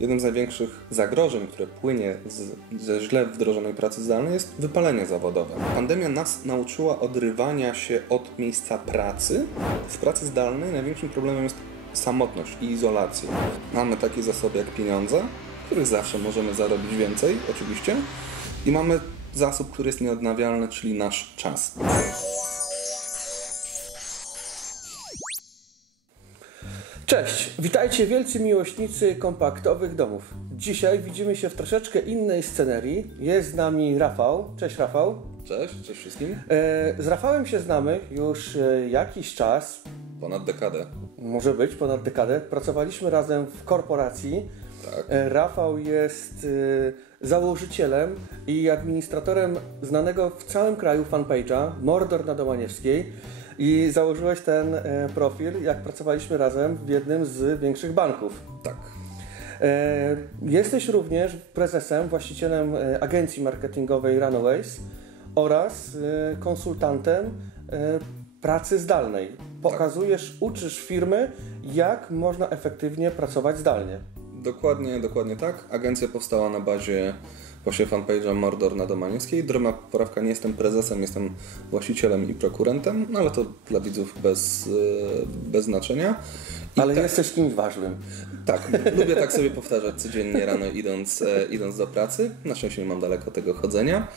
jednym z największych zagrożeń, które płynie ze źle wdrożonej pracy zdalnej, jest wypalenie zawodowe. Pandemia nas nauczyła odrywania się od miejsca pracy. W pracy zdalnej największym problemem jest samotność i izolacja. Mamy takie zasoby jak pieniądze, których zawsze możemy zarobić więcej, oczywiście, i mamy zasób, który jest nieodnawialny, czyli nasz czas. Cześć, witajcie wielcy miłośnicy kompaktowych domów. Dzisiaj widzimy się w troszeczkę innej scenerii. Jest z nami Rafał. Cześć Rafał. Cześć wszystkim. Z Rafałem się znamy już jakiś czas. Ponad dekadę. Może być ponad dekadę. Pracowaliśmy razem w korporacji. Tak. Rafał jest założycielem i administratorem znanego w całym kraju fanpage'a Mordor na Domaniewskiej. I założyłeś ten profil, jak pracowaliśmy razem w jednym z większych banków. Tak. Jesteś również prezesem, właścicielem agencji marketingowej Runaways oraz konsultantem pracy zdalnej. Pokazujesz, uczysz firmy, jak można efektywnie pracować zdalnie. Dokładnie tak. Agencja powstała na bazie właśnie fanpage'a Mordor na Domaniewskiej. Drobna poprawka, nie jestem prezesem, jestem właścicielem i prokurentem, no ale to dla widzów bez znaczenia. Ale jesteś kimś ważnym. Tak, lubię tak sobie powtarzać codziennie rano idąc do pracy. Na szczęście nie mam daleko tego chodzenia.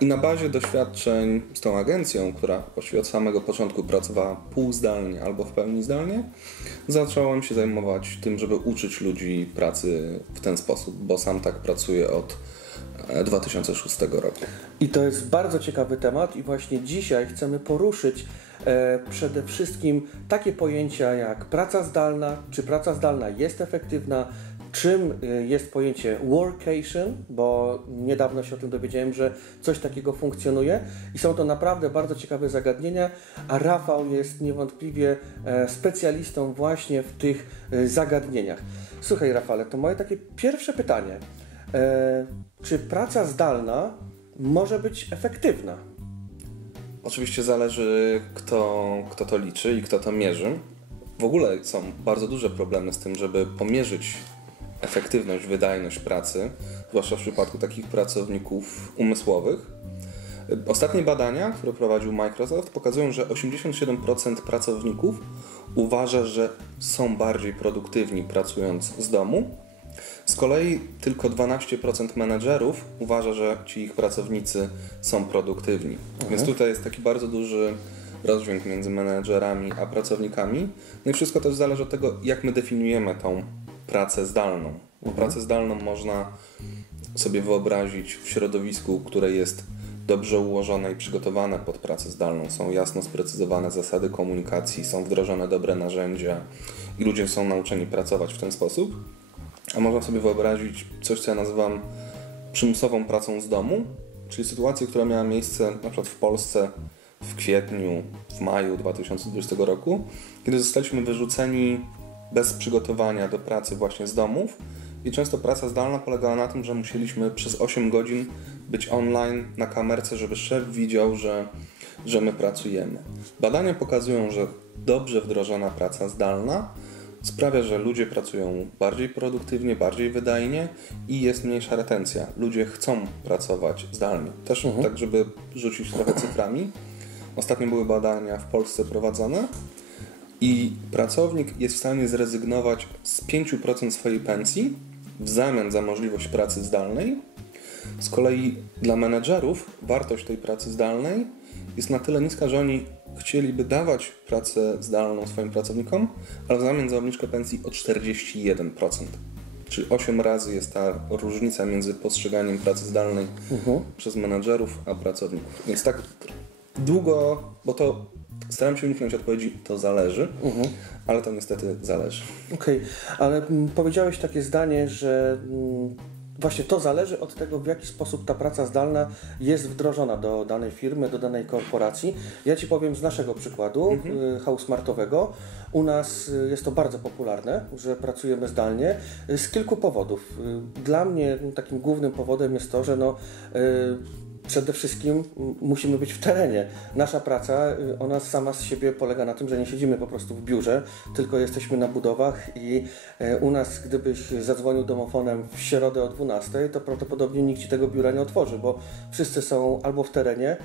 I na bazie doświadczeń z tą agencją, która właściwie od samego początku pracowała półzdalnie albo w pełni zdalnie, zacząłem się zajmować tym, żeby uczyć ludzi pracy w ten sposób, bo sam tak pracuję od 2006 roku. I to jest bardzo ciekawy temat i właśnie dzisiaj chcemy poruszyć przede wszystkim takie pojęcia jak praca zdalna, czy praca zdalna jest efektywna, czym jest pojęcie workation, bo niedawno się o tym dowiedziałem, że coś takiego funkcjonuje i są to naprawdę bardzo ciekawe zagadnienia, a Rafał jest niewątpliwie specjalistą właśnie w tych zagadnieniach. Słuchaj Rafale, to moje takie pierwsze pytanie. Czy praca zdalna może być efektywna? Oczywiście zależy, kto to liczy i kto to mierzy. W ogóle są bardzo duże problemy z tym, żeby pomierzyć efektywność, wydajność pracy, zwłaszcza w przypadku takich pracowników umysłowych. Ostatnie badania, które prowadził Microsoft, pokazują, że 87% pracowników uważa, że są bardziej produktywni pracując z domu. Z kolei tylko 12% menedżerów uważa, że ci ich pracownicy są produktywni. Więc tutaj jest taki bardzo duży rozdźwięk między menedżerami a pracownikami. No i wszystko też zależy od tego, jak my definiujemy tą pracę zdalną. Bo pracę zdalną można sobie wyobrazić w środowisku, które jest dobrze ułożone i przygotowane pod pracę zdalną. Są jasno sprecyzowane zasady komunikacji, są wdrożone dobre narzędzia i ludzie są nauczeni pracować w ten sposób. A można sobie wyobrazić coś, co ja nazywam przymusową pracą z domu, czyli sytuację, która miała miejsce na przykład w Polsce w kwietniu, w maju 2020 roku, kiedy zostaliśmy wyrzuceni bez przygotowania do pracy właśnie z domów i często praca zdalna polegała na tym, że musieliśmy przez 8 godzin być online na kamerce, żeby szef widział, że my pracujemy. Badania pokazują, że dobrze wdrożona praca zdalna sprawia, że ludzie pracują bardziej produktywnie, bardziej wydajnie i jest mniejsza retencja. Ludzie chcą pracować zdalnie. Też tak, żeby rzucić trochę cyframi. Ostatnio były badania w Polsce prowadzone i pracownik jest w stanie zrezygnować z 5% swojej pensji w zamian za możliwość pracy zdalnej. Z kolei dla menedżerów wartość tej pracy zdalnej jest na tyle niska, że oni chcieliby dawać pracę zdalną swoim pracownikom, ale w zamian za obniżkę pensji o 41%. Czyli 8 razy jest ta różnica między postrzeganiem pracy zdalnej przez menedżerów a pracowników. Więc tak długo, bo to staram się uniknąć odpowiedzi, to zależy, ale to niestety zależy. Okej, ale powiedziałeś takie zdanie, że właśnie to zależy od tego, w jaki sposób ta praca zdalna jest wdrożona do danej firmy, do danej korporacji. Ja Ci powiem z naszego przykładu HouseSmartowego. U nas jest to bardzo popularne, że pracujemy zdalnie z kilku powodów. Dla mnie takim głównym powodem jest to, że przede wszystkim musimy być w terenie. Nasza praca, ona sama z siebie polega na tym, że nie siedzimy po prostu w biurze, tylko jesteśmy na budowach i u nas, gdybyś zadzwonił domofonem w środę o 12, to prawdopodobnie nikt Ci tego biura nie otworzy, bo wszyscy są albo w terenie.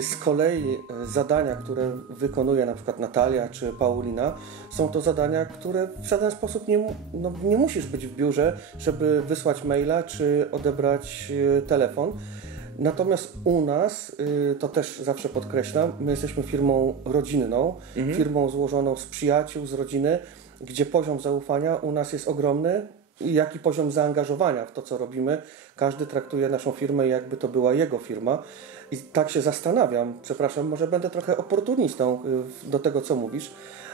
Z kolei zadania, które wykonuje na przykład Natalia czy Paulina, są to zadania, które w żaden sposób nie musisz być w biurze, żeby wysłać maila czy odebrać telefon. Natomiast u nas, to też zawsze podkreślam, my jesteśmy firmą rodzinną, firmą złożoną z przyjaciół, z rodziny, gdzie poziom zaufania u nas jest ogromny, jak i poziom zaangażowania w to, co robimy. Każdy traktuje naszą firmę, jakby to była jego firma. I tak się zastanawiam, przepraszam, może będę trochę oportunistą do tego, co mówisz,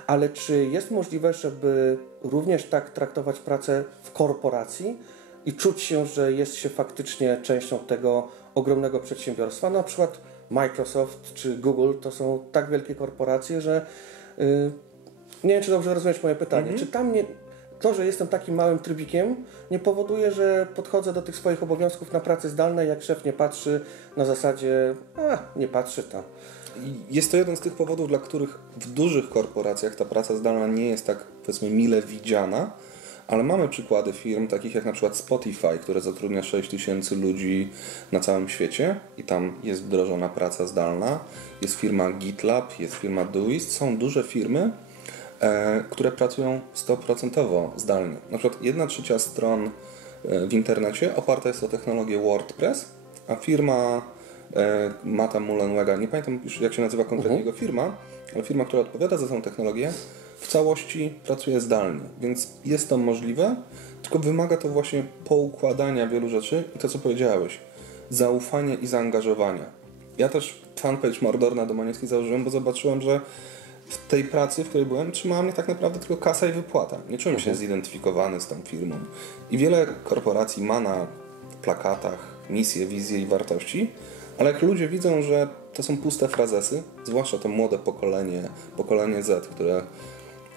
ale czy jest możliwe, żeby również tak traktować pracę w korporacji i czuć się, że jest się faktycznie częścią tego ogromnego przedsiębiorstwa? Na przykład Microsoft czy Google to są tak wielkie korporacje, że nie wiem, czy dobrze rozumiesz moje pytanie. Czy tam to, że jestem takim małym trybikiem, nie powoduje, że podchodzę do tych swoich obowiązków na pracy zdalnej, jak szef nie patrzy, na zasadzie, nie patrzy tam. Jest to jeden z tych powodów, dla których w dużych korporacjach ta praca zdalna nie jest tak, powiedzmy, mile widziana, ale mamy przykłady firm, takich jak na przykład Spotify, które zatrudnia 6000 ludzi na całym świecie i tam jest wdrożona praca zdalna. Jest firma GitLab, jest firma Doist. Są duże firmy, które pracują 100% zdalnie. Na przykład 1/3 stron w internecie oparta jest o technologię WordPress, a firma Matta Mullenwega, nie pamiętam już jak się nazywa konkretnie jego firma, ale firma, która odpowiada za tę technologię, w całości pracuje zdalnie, więc jest to możliwe, tylko wymaga to właśnie poukładania wielu rzeczy i to, co powiedziałeś, zaufania i zaangażowania. Ja też fanpage Mordorna Domaniewski założyłem, bo zobaczyłem, że w tej pracy, w której byłem, trzymała mnie tak naprawdę tylko kasa i wypłata. Nie czułem się zidentyfikowany z tą firmą. I wiele korporacji ma na plakatach misje, wizje i wartości, ale jak ludzie widzą, że to są puste frazesy, zwłaszcza to młode pokolenie Z, które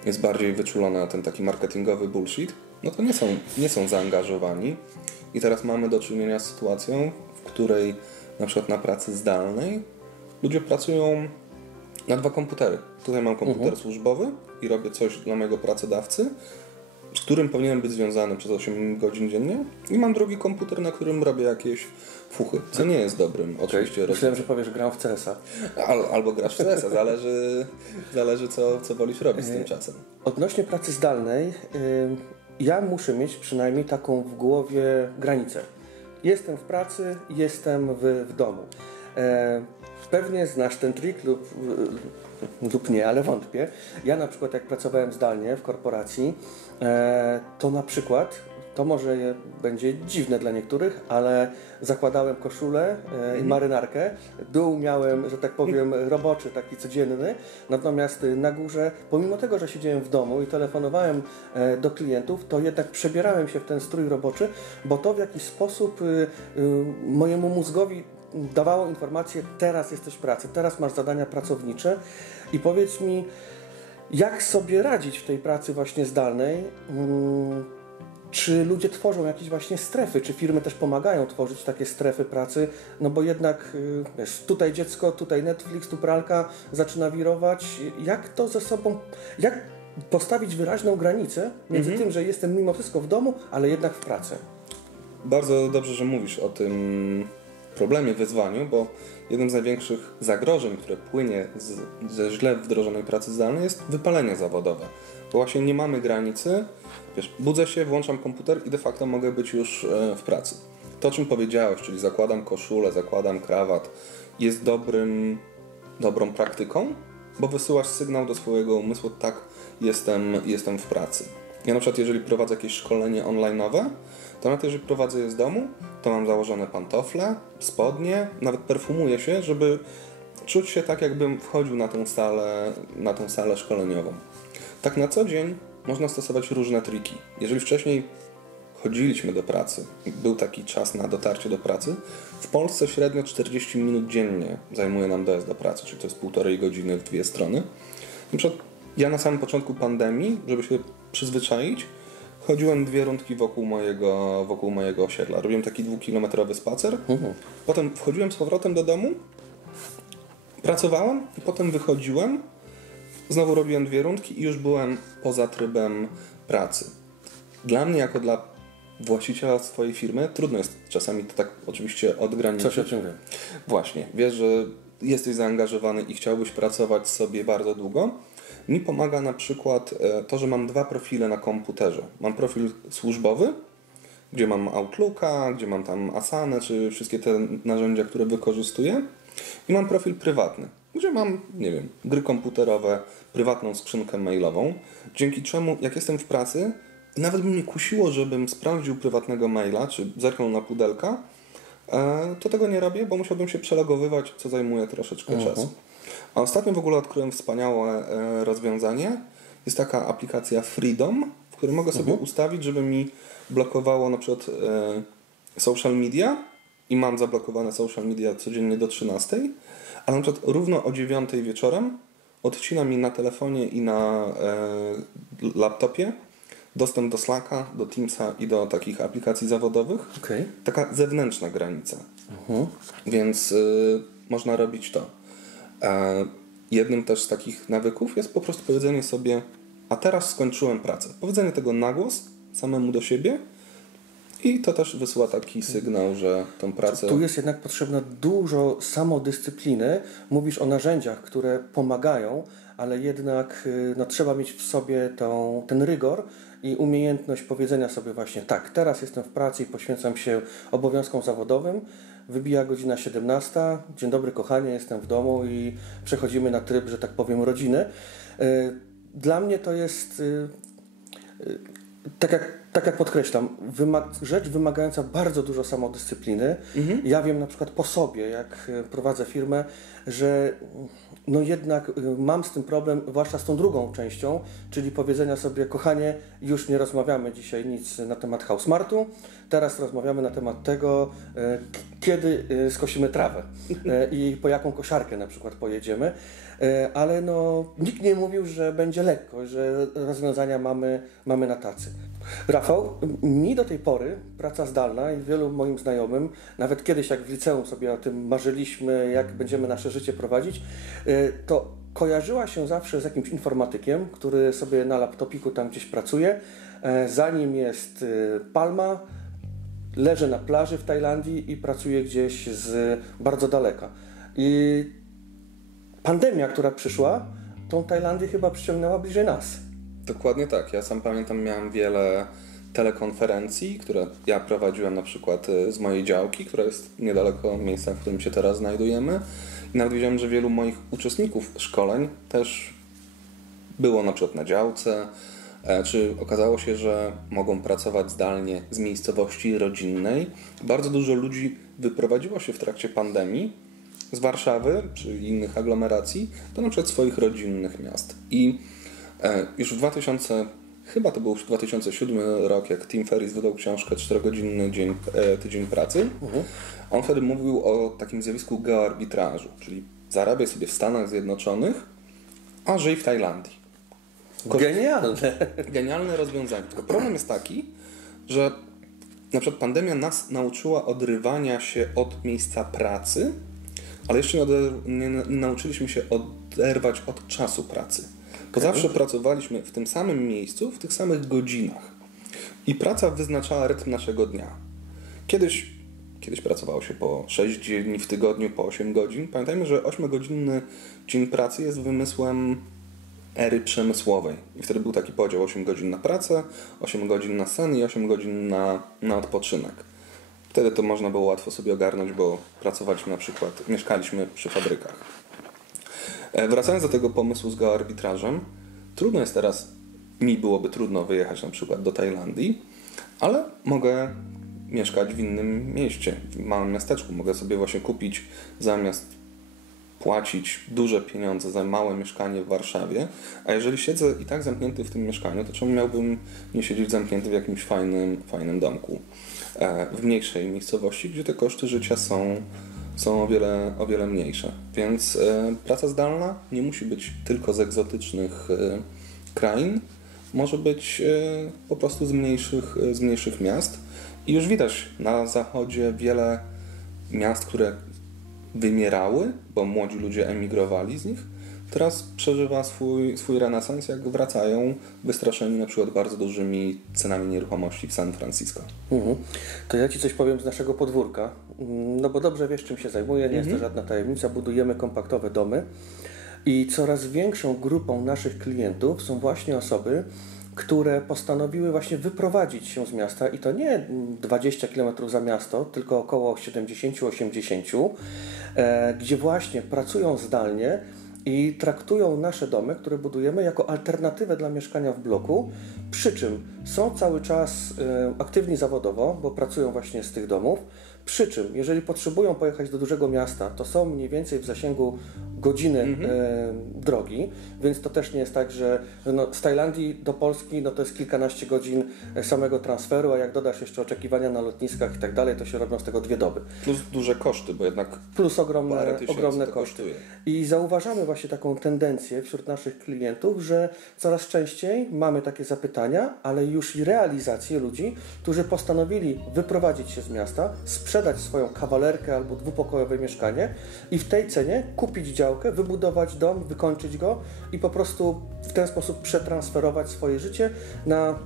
jest bardziej wyczulone na ten taki marketingowy bullshit, no to nie są zaangażowani. I teraz mamy do czynienia z sytuacją, w której na przykład na pracy zdalnej ludzie pracują na 2 komputery. Tutaj mam komputer służbowy i robię coś dla mojego pracodawcy, z którym powinienem być związany przez 8 godzin dziennie, i mam drugi komputer, na którym robię jakieś fuchy, co nie jest dobrym oczywiście. Myślałem, że powiesz, gram w CS-a. Albo grasz w CS-a, zależy co wolisz robić z tym czasem. Odnośnie pracy zdalnej, ja muszę mieć przynajmniej taką w głowie granicę. Jestem w pracy, jestem w domu. Pewnie znasz ten trik lub nie, ale wątpię. Ja na przykład jak pracowałem zdalnie w korporacji, to na przykład, to może będzie dziwne dla niektórych, ale zakładałem koszulę i marynarkę. Dół miałem, że tak powiem, roboczy, taki codzienny. Natomiast na górze, pomimo tego, że siedziałem w domu i telefonowałem do klientów, to jednak przebierałem się w ten strój roboczy, bo to w jakiś sposób mojemu mózgowi dawało informację, teraz jesteś w pracy, teraz masz zadania pracownicze i powiedz mi, jak sobie radzić w tej pracy właśnie zdalnej? Czy ludzie tworzą jakieś właśnie strefy, czy firmy też pomagają tworzyć takie strefy pracy? No bo jednak, wiesz, tutaj dziecko, tutaj Netflix, tu pralka zaczyna wirować. Jak to ze sobą, jak postawić wyraźną granicę między tym, że jestem mimo wszystko w domu, ale jednak w pracy? Bardzo dobrze, że mówisz o tym problemie, wyzwaniu, bo jednym z największych zagrożeń, które płynie ze źle wdrożonej pracy zdalnej, jest wypalenie zawodowe. Bo właśnie nie mamy granicy, wiesz, budzę się, włączam komputer i de facto mogę być już w pracy. To, o czym powiedziałeś, czyli zakładam koszulę, zakładam krawat, jest dobrą praktyką, bo wysyłasz sygnał do swojego umysłu, tak, jestem w pracy. Ja na przykład, jeżeli prowadzę jakieś szkolenie online'owe, to nawet jeżeli prowadzę je z domu, to mam założone pantofle, spodnie, nawet perfumuję się, żeby czuć się tak, jakbym wchodził na tą salę szkoleniową. Tak na co dzień można stosować różne triki. Jeżeli wcześniej chodziliśmy do pracy, był taki czas na dotarcie do pracy, w Polsce średnio 40 minut dziennie zajmuje nam dojazd do pracy, czyli to jest 1,5 godziny w 2 strony. Na przykład ja na samym początku pandemii, żeby się przyzwyczaić, chodziłem 2 rundki wokół mojego osiedla. Robiłem taki 2-kilometrowy spacer. Potem wchodziłem z powrotem do domu, pracowałem i potem wychodziłem. Znowu robiłem 2 rundki i już byłem poza trybem pracy. Dla mnie, jako dla właściciela swojej firmy, trudno jest czasami to tak oczywiście odgraniczyć. Coś o czym wiem. Właśnie, wiesz, że jesteś zaangażowany i chciałbyś pracować sobie bardzo długo. Mi pomaga na przykład to, że mam 2 profile na komputerze. Mam profil służbowy, gdzie mam Outlooka, gdzie mam tam Asanę, czy wszystkie te narzędzia, które wykorzystuję. I mam profil prywatny, gdzie mam, nie wiem, gry komputerowe, prywatną skrzynkę mailową, dzięki czemu jak jestem w pracy, nawet by mnie kusiło, żebym sprawdził prywatnego maila, czy zerknął na pudelka, to tego nie robię, bo musiałbym się przelogowywać, co zajmuje troszeczkę czasu. A ostatnio w ogóle odkryłem wspaniałe rozwiązanie. Jest taka aplikacja Freedom, w której mogę sobie ustawić, żeby mi blokowało na przykład social media i mam zablokowane social media codziennie do 13, ale na przykład równo o 9 wieczorem odcina mi na telefonie i na laptopie dostęp do Slacka, do Teamsa i do takich aplikacji zawodowych. Okay. Taka zewnętrzna granica. Więc można robić to. Jednym też z takich nawyków jest po prostu powiedzenie sobie, a teraz skończyłem pracę. Powiedzenie tego na głos, samemu do siebie i to też wysyła taki sygnał, że tą pracę... Tu jest jednak potrzebna dużo samodyscypliny. Mówisz o narzędziach, które pomagają, ale jednak trzeba mieć w sobie ten rygor i umiejętność powiedzenia sobie właśnie tak, teraz jestem w pracy i poświęcam się obowiązkom zawodowym. Wybija godzina 17. Dzień dobry kochanie, jestem w domu i przechodzimy na tryb, że tak powiem, rodziny. Dla mnie to jest, tak jak podkreślam, rzecz wymagająca bardzo dużo samodyscypliny. Ja wiem na przykład po sobie, jak prowadzę firmę, że no jednak mam z tym problem, zwłaszcza z tą drugą częścią, czyli powiedzenia sobie, kochanie, już nie rozmawiamy dzisiaj nic na temat Housemartu, teraz rozmawiamy na temat tego, kiedy skosimy trawę i po jaką kosiarkę na przykład pojedziemy, ale no nikt nie mówił, że będzie lekko, że rozwiązania mamy na tacy. Rafał, mi do tej pory praca zdalna i wielu moim znajomym, nawet kiedyś jak w liceum sobie o tym marzyliśmy, jak będziemy nasze życie prowadzić, to kojarzyła się zawsze z jakimś informatykiem, który sobie na laptopiku tam gdzieś pracuje, za nim jest palma, leży na plaży w Tajlandii i pracuje gdzieś z bardzo daleka. I pandemia, która przyszła, tą Tajlandię chyba przyciągnęła bliżej nas. Dokładnie tak. Ja sam pamiętam, miałem wiele telekonferencji, które ja prowadziłem na przykład z mojej działki, która jest niedaleko miejsca, w którym się teraz znajdujemy. I nawet widziałem, że wielu moich uczestników szkoleń też było na przykład na działce, czy okazało się, że mogą pracować zdalnie z miejscowości rodzinnej. Bardzo dużo ludzi wyprowadziło się w trakcie pandemii z Warszawy czy innych aglomeracji do na przykład swoich rodzinnych miast. I już w chyba to był już 2007 rok, jak Tim Ferriss wydał książkę 4-godzinny tydzień pracy. On wtedy mówił o takim zjawisku geoarbitrażu, czyli zarabiaj sobie w Stanach Zjednoczonych, a żyj w Tajlandii. Genialne! Genialne rozwiązanie. Tylko problem jest taki, że na przykład pandemia nas nauczyła odrywania się od miejsca pracy, ale jeszcze nie nauczyliśmy się oderwać od czasu pracy. Bo zawsze pracowaliśmy w tym samym miejscu, w tych samych godzinach. I praca wyznaczała rytm naszego dnia. Kiedyś pracowało się po 6 dni w tygodniu, po 8 godzin. Pamiętajmy, że 8-godzinny dzień pracy jest wymysłem ery przemysłowej. I wtedy był taki podział: 8 godzin na pracę, 8 godzin na sen i 8 godzin na odpoczynek. Wtedy to można było łatwo sobie ogarnąć, bo pracowaliśmy na przykład, mieszkaliśmy przy fabrykach. Wracając do tego pomysłu z geoarbitrażem, trudno jest teraz, mi byłoby trudno wyjechać na przykład do Tajlandii, ale mogę mieszkać w innym mieście, w małym miasteczku. Mogę sobie właśnie kupić, zamiast płacić duże pieniądze za małe mieszkanie w Warszawie, a jeżeli siedzę i tak zamknięty w tym mieszkaniu, to czemu miałbym nie siedzieć zamknięty w jakimś fajnym domku w mniejszej miejscowości, gdzie te koszty życia są o wiele mniejsze. Więc praca zdalna nie musi być tylko z egzotycznych krain. może być po prostu z mniejszych miast. I już widać na zachodzie wiele miast, które wymierały, bo młodzi ludzie emigrowali z nich. Teraz przeżywa swój renesans, jak wracają wystraszeni na przykład bardzo dużymi cenami nieruchomości w San Francisco. To ja Ci coś powiem z naszego podwórka. No bo dobrze wiesz, czym się zajmuję, nie jest to żadna tajemnica. Budujemy kompaktowe domy i coraz większą grupą naszych klientów są właśnie osoby, które postanowiły właśnie wyprowadzić się z miasta i to nie 20 km za miasto, tylko około 70-80, gdzie właśnie pracują zdalnie i traktują nasze domy, które budujemy, jako alternatywę dla mieszkania w bloku, przy czym są cały czas aktywni zawodowo, bo pracują właśnie z tych domów, przy czym jeżeli potrzebują pojechać do dużego miasta, to są mniej więcej w zasięgu godziny drogi, więc to też nie jest tak, że z Tajlandii do Polski to jest kilkanaście godzin samego transferu, a jak dodasz jeszcze oczekiwania na lotniskach i tak dalej, to się robią z tego 2 doby. Plus duże koszty, bo jednak plus ogromne koszty. Kosztuje. I zauważamy właśnie taką tendencję wśród naszych klientów, że coraz częściej mamy takie zapytania, ale już i realizacje ludzi, którzy postanowili wyprowadzić się z miasta, sprzedać swoją kawalerkę albo dwupokojowe mieszkanie i w tej cenie kupić działkę, wybudować dom, wykończyć go i po prostu w ten sposób przetransferować swoje życie na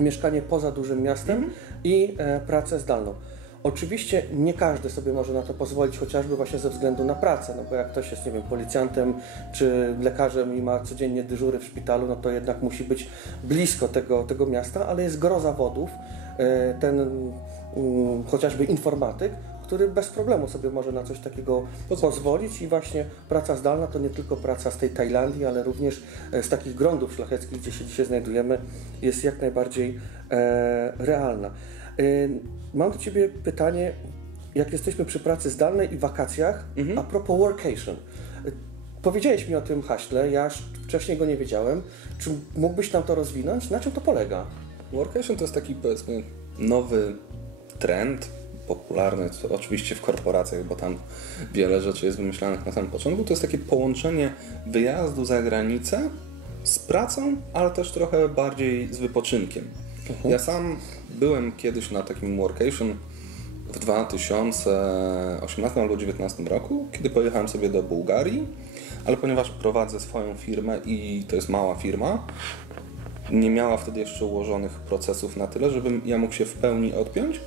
mieszkanie poza dużym miastem i pracę zdalną. Oczywiście nie każdy sobie może na to pozwolić, chociażby właśnie ze względu na pracę, bo jak ktoś jest, nie wiem, policjantem czy lekarzem i ma codziennie dyżury w szpitalu, to jednak musi być blisko tego miasta, ale jest gro zawodów, ten chociażby informatyk, który bez problemu sobie może na coś takiego pozwolić i właśnie praca zdalna to nie tylko praca z tej Tajlandii, ale również z takich grądów szlacheckich, gdzie się dzisiaj znajdujemy, jest jak najbardziej realna. Mam do Ciebie pytanie, jak jesteśmy przy pracy zdalnej i wakacjach, a propos workation. Powiedziałeś mi o tym haśle, ja wcześniej go nie wiedziałem. Czy mógłbyś nam to rozwinąć? Na czym to polega? Workation to jest taki, powiedzmy, nowy trend, popularny oczywiście w korporacjach, bo tam wiele rzeczy jest wymyślanych na samym początku. To jest takie połączenie wyjazdu za granicę z pracą, ale też trochę bardziej z wypoczynkiem. Ja sam byłem kiedyś na takim workation w 2018 albo 2019 roku, kiedy pojechałem sobie do Bułgarii, ale ponieważ prowadzę swoją firmę i to jest mała firma, nie miała wtedy jeszcze ułożonych procesów na tyle, żebym ja mógł się w pełni odpiąć.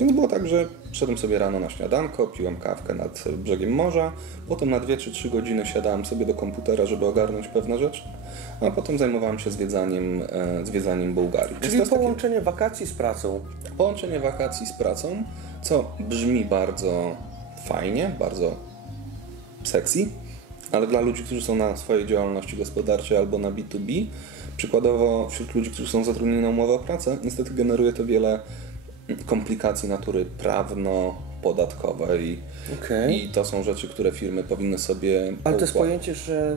Więc było tak, że szedłem sobie rano na śniadanko, piłem kawkę nad brzegiem morza, potem na 2 czy 3 godziny siadałem sobie do komputera, żeby ogarnąć pewne rzeczy, a potem zajmowałem się zwiedzaniem Bułgarii. Czyli połączenie wakacji z pracą. Połączenie wakacji z pracą, co brzmi bardzo fajnie, bardzo sexy, ale dla ludzi, którzy są na swojej działalności gospodarczej albo na B2B, przykładowo wśród ludzi, którzy są zatrudnieni na umowę o pracę, niestety generuje to wiele komplikacji natury prawno-podatkowej i to są rzeczy, które firmy powinny sobie Ale to jest pojęcie, że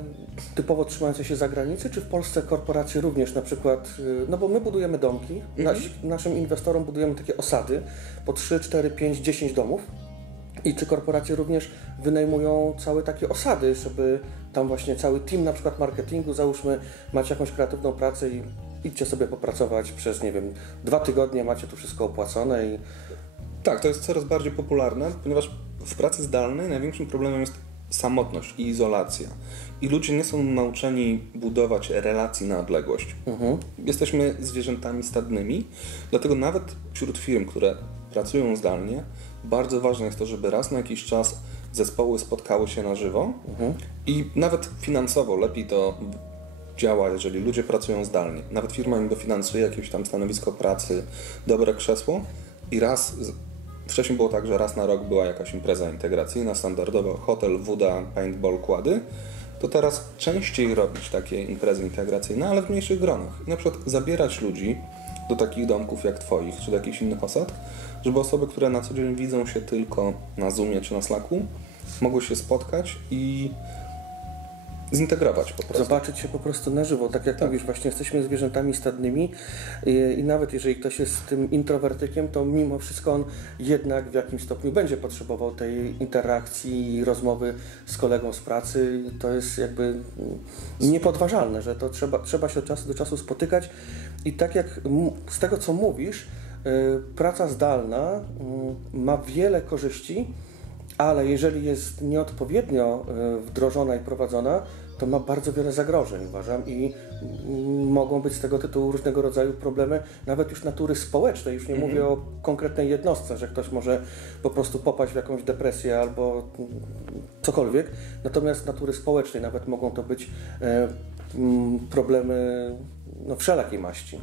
typowo trzymające się zagranicy, czy w Polsce korporacje również na przykład, bo my budujemy domki, naszym inwestorom budujemy takie osady po 3, 4, 5, 10 domów i czy korporacje również wynajmują całe takie osady, żeby tam właśnie cały team na przykład marketingu, załóżmy, macie jakąś kreatywną pracę i idźcie sobie popracować przez, 2 tygodnie, macie tu wszystko opłacone i... Tak, to jest coraz bardziej popularne, ponieważ w pracy zdalnej największym problemem jest samotność i izolacja. I ludzie nie są nauczeni budować relacji na odległość. Jesteśmy zwierzętami stadnymi, dlatego nawet wśród firm, które pracują zdalnie, bardzo ważne jest to, żeby raz na jakiś czas zespoły spotkały się na żywo i nawet finansowo lepiej to działa, jeżeli ludzie pracują zdalnie. Nawet firma im dofinansuje jakieś tam stanowisko pracy, dobre krzesło i wcześniej było tak, że raz na rok była jakaś impreza integracyjna, standardowo hotel, woda, paintball, kłady. To teraz częściej robić takie imprezy integracyjne, ale w mniejszych gronach. I na przykład zabierać ludzi do takich domków jak Twoich, czy do jakichś innych osad, żeby osoby, które na co dzień widzą się tylko na Zoomie czy na Slacku, mogły się spotkać i zintegrować po prostu. Zobaczyć się po prostu na żywo, tak jak mówisz, właśnie jesteśmy zwierzętami stadnymi i nawet jeżeli ktoś jest tym introwertykiem, to mimo wszystko on jednak w jakimś stopniu będzie potrzebował tej interakcji i rozmowy z kolegą z pracy. To jest jakby niepodważalne, że to trzeba się od czasu do czasu spotykać i tak jak z tego co mówisz, praca zdalna ma wiele korzyści, ale jeżeli jest nieodpowiednio wdrożona i prowadzona, to ma bardzo wiele zagrożeń, uważam, i mogą być z tego tytułu różnego rodzaju problemy, nawet już natury społecznej. Już nie mówię o konkretnej jednostce, że ktoś może po prostu popaść w jakąś depresję albo cokolwiek, natomiast natury społecznej nawet mogą to być problemy wszelakiej maści.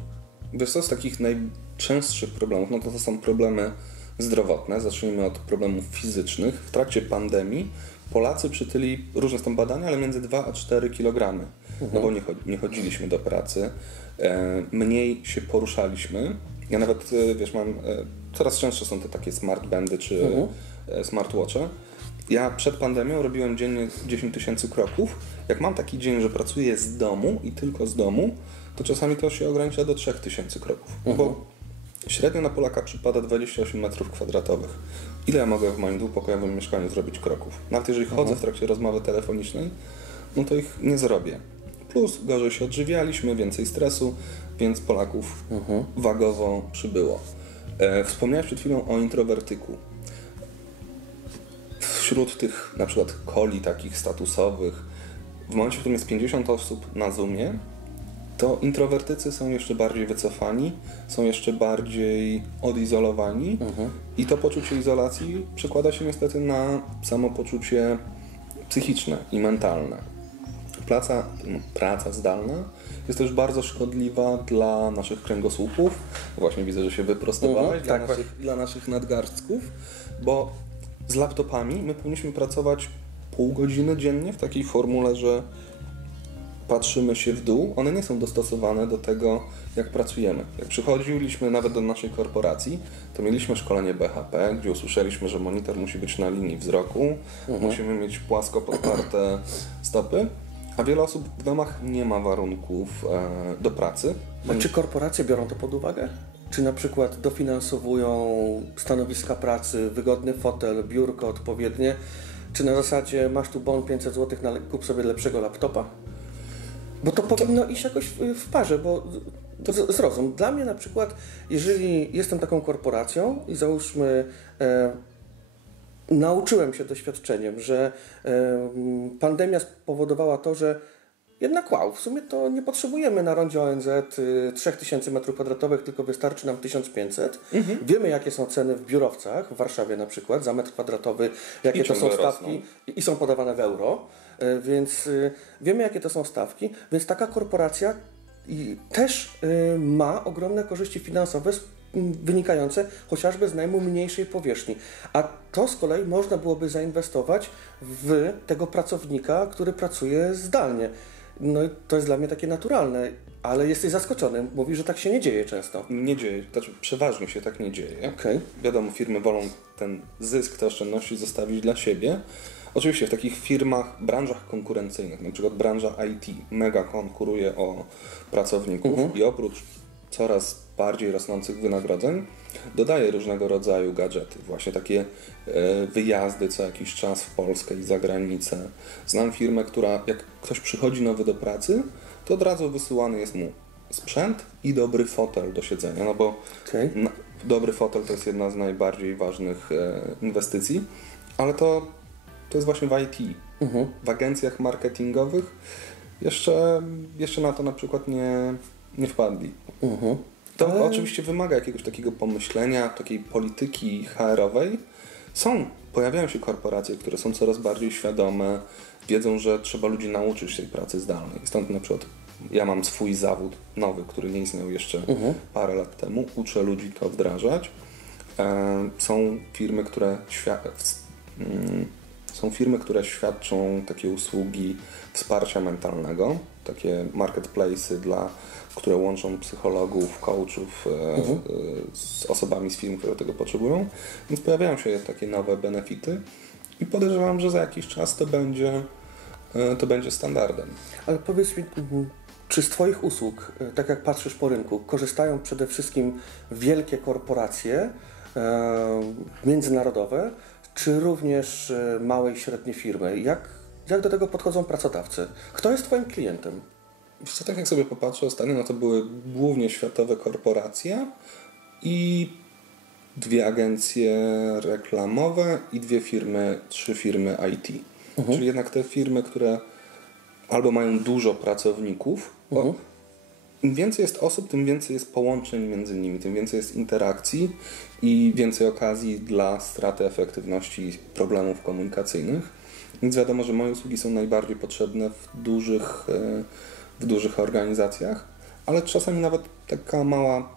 Wiesz co, z takich najczęstszych problemów, no to są problemy zdrowotne. Zacznijmy od problemów fizycznych. W trakcie pandemii Polacy przytyli, różne są badania, ale między 2 a 4 kg. No bo nie chodziliśmy do pracy, mniej się poruszaliśmy. Ja nawet, wiesz, mam, coraz częstsze są te takie smartbandy czy smartwatche. Ja przed pandemią robiłem dziennie 10 000 kroków. Jak mam taki dzień, że pracuję z domu i tylko z domu, to czasami to się ogranicza do 3000 kroków. Bo średnio na Polaka przypada 28 m2. Ile ja mogę w moim dwupokojowym mieszkaniu zrobić kroków? Nawet jeżeli chodzę w trakcie rozmowy telefonicznej, no to ich nie zrobię. Plus gorzej się odżywialiśmy, więcej stresu, więc Polaków wagowo przybyło. Wspomniałeś przed chwilą o introwertyku. Wśród tych na przykład coli takich statusowych, w momencie, w którym jest 50 osób na Zoomie, to introwertycy są jeszcze bardziej wycofani, są jeszcze bardziej odizolowani i to poczucie izolacji przekłada się niestety na samopoczucie psychiczne i mentalne. Praca zdalna jest też bardzo szkodliwa dla naszych kręgosłupów. Właśnie widzę, że się wyprostowałeś, dla naszych nadgarstków, bo z laptopami my powinniśmy pracować pół godziny dziennie w takiej formule, że patrzymy się w dół, one nie są dostosowane do tego, jak pracujemy. Jak przychodziliśmy nawet do naszej korporacji, to mieliśmy szkolenie BHP, gdzie usłyszeliśmy, że monitor musi być na linii wzroku, musimy mieć płasko podparte stopy, a wiele osób w domach nie ma warunków do pracy. A czy korporacje biorą to pod uwagę? Czy na przykład dofinansowują stanowiska pracy, wygodny fotel, biurko odpowiednie? Czy na zasadzie masz tu bon 500 zł, kup sobie lepszego laptopa? Bo to powinno iść jakoś w parze, bo zrozum. Dla mnie na przykład, jeżeli jestem taką korporacją i załóżmy nauczyłem się doświadczeniem, że pandemia spowodowała to, że jednak w sumie to nie potrzebujemy na rondzie ONZ 3000 m2, tylko wystarczy nam 1500. Wiemy, jakie są ceny w biurowcach, w Warszawie na przykład, za metr kwadratowy, jakie to są stawki i są podawane w euro, więc wiemy, jakie to są stawki, więc taka korporacja też ma ogromne korzyści finansowe wynikające chociażby z najmu mniejszej powierzchni. A to z kolei można byłoby zainwestować w tego pracownika, który pracuje zdalnie. No i to jest dla mnie takie naturalne, ale jesteś zaskoczony. Mówisz, że tak się nie dzieje często. Nie dzieje, znaczy przeważnie się tak nie dzieje. Wiadomo, firmy wolą ten zysk, te oszczędności zostawić dla siebie. Oczywiście w takich firmach, branżach konkurencyjnych, na przykład branża IT mega konkuruje o pracowników i oprócz coraz bardziej rosnących wynagrodzeń dodaje różnego rodzaju gadżety. Właśnie takie wyjazdy co jakiś czas w Polskę i za granicę. Znam firmę, która jak ktoś przychodzi nowy do pracy, to od razu wysyłany jest mu sprzęt i dobry fotel do siedzenia, no bo dobry fotel to jest jedna z najbardziej ważnych inwestycji, ale to jest właśnie w IT. W agencjach marketingowych jeszcze na to na przykład nie wpadli. To oczywiście wymaga jakiegoś takiego pomyślenia, takiej polityki HR-owej. Pojawiają się korporacje, które są coraz bardziej świadome, wiedzą, że trzeba ludzi nauczyć tej pracy zdalnej. Stąd na przykład ja mam swój zawód nowy, który nie istniał jeszcze parę lat temu. Uczę ludzi to wdrażać. Są firmy, które świadczą takie usługi wsparcia mentalnego, takie marketplace'y, które łączą psychologów, coachów z osobami z firm, które tego potrzebują. Więc pojawiają się takie nowe benefity i podejrzewam, że za jakiś czas to będzie to będzie standardem. Ale powiedz mi, czy z Twoich usług, tak jak patrzysz po rynku, korzystają przede wszystkim wielkie korporacje międzynarodowe, czy również małe i średnie firmy? Jak do tego podchodzą pracodawcy? Kto jest Twoim klientem? Wiesz co, tak jak sobie popatrzę ostatnio, no to były głównie światowe korporacje i 2 agencje reklamowe i 3 firmy IT. Czyli jednak te firmy, które albo mają dużo pracowników, bo im więcej jest osób, tym więcej jest połączeń między nimi, tym więcej jest interakcji i więcej okazji dla straty efektywności i problemów komunikacyjnych. Więc wiadomo, że moje usługi są najbardziej potrzebne w dużych organizacjach, ale czasami nawet taka mała